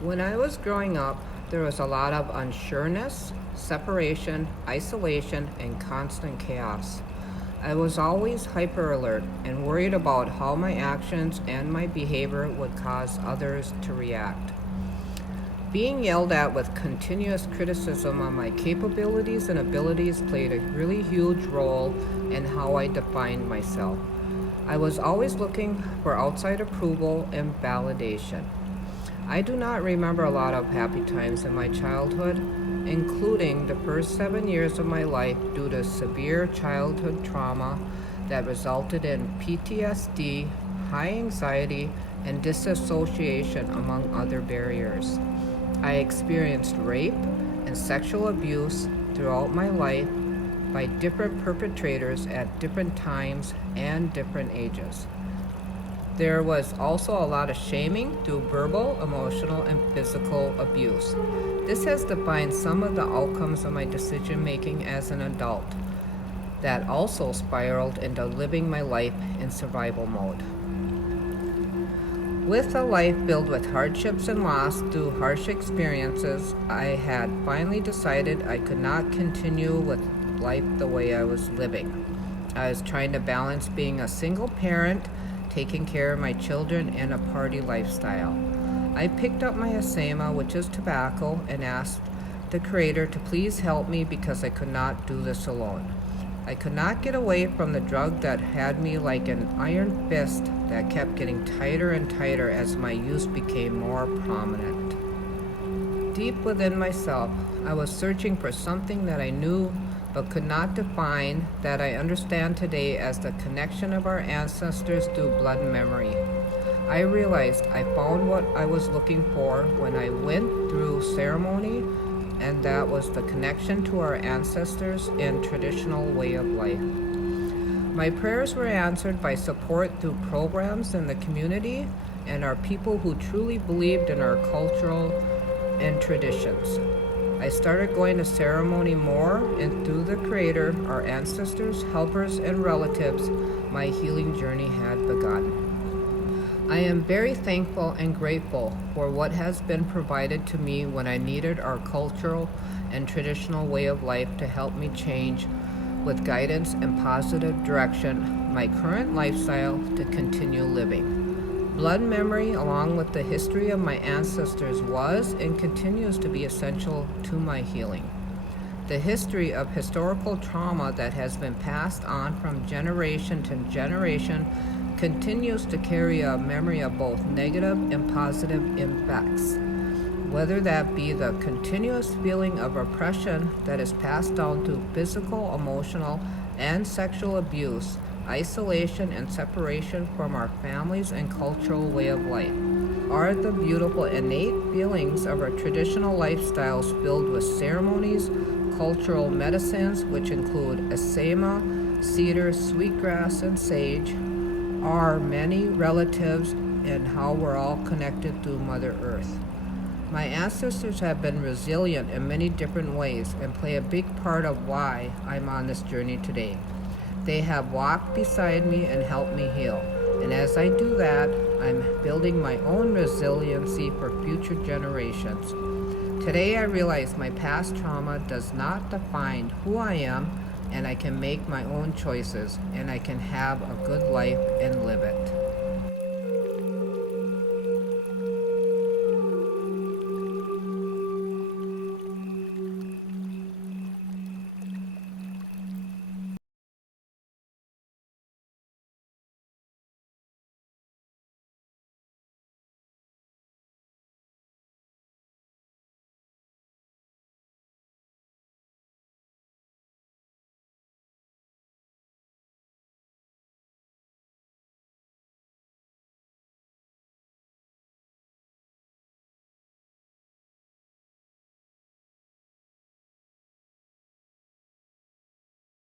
When I was growing up, there was a lot of unsureness, separation, isolation, and constant chaos. I was always hyper alert and worried about how my actions and my behavior would cause others to react. Being yelled at with continuous criticism on my capabilities and abilities played a really huge role in how I defined myself. I was always looking for outside approval and validation. I do not remember a lot of happy times in my childhood, including the first 7 years of my life due to severe childhood trauma that resulted in PTSD, high anxiety, and disassociation, among other barriers. I experienced rape and sexual abuse throughout my life by different perpetrators at different times and different ages. There was also a lot of shaming through verbal, emotional, and physical abuse. This has defined some of the outcomes of my decision making as an adult that also spiraled into living my life in survival mode. With a life filled with hardships and loss through harsh experiences, I had finally decided I could not continue with life the way I was living. I was trying to balance being a single parent, taking care of my children, and a party lifestyle. I picked up my Asema, which is tobacco, and asked the Creator to please help me because I could not do this alone. I could not get away from the drug that had me like an iron fist that kept getting tighter and tighter as my use became more prominent. Deep within myself, I was searching for something that I knew but could not define, that I understand today as the connection of our ancestors through blood memory. I realized I found what I was looking for when I went through ceremony, and that was the connection to our ancestors and traditional way of life. My prayers were answered by support through programs in the community and our people who truly believed in our cultural and traditions. I started going to ceremony more, and through the Creator, our ancestors, helpers, and relatives, my healing journey had begun. I am very thankful and grateful for what has been provided to me when I needed our cultural and traditional way of life to help me change with guidance and positive direction my current lifestyle to continue living. Blood memory, along with the history of my ancestors, was and continues to be essential to my healing. The history of historical trauma that has been passed on from generation to generation continues to carry a memory of both negative and positive impacts, whether that be the continuous feeling of oppression that is passed down through physical, emotional, and sexual abuse, isolation, and separation from our families and cultural way of life, are the beautiful innate feelings of our traditional lifestyles filled with ceremonies, cultural medicines, which include asema, cedar, sweetgrass, and sage, our many relatives, and how we're all connected through Mother Earth. My ancestors have been resilient in many different ways and play a big part of why I'm on this journey today. They have walked beside me and helped me heal. And as I do that, I'm building my own resiliency for future generations. Today I realize my past trauma does not define who I am, and I can make my own choices, and I can have a good life and live it.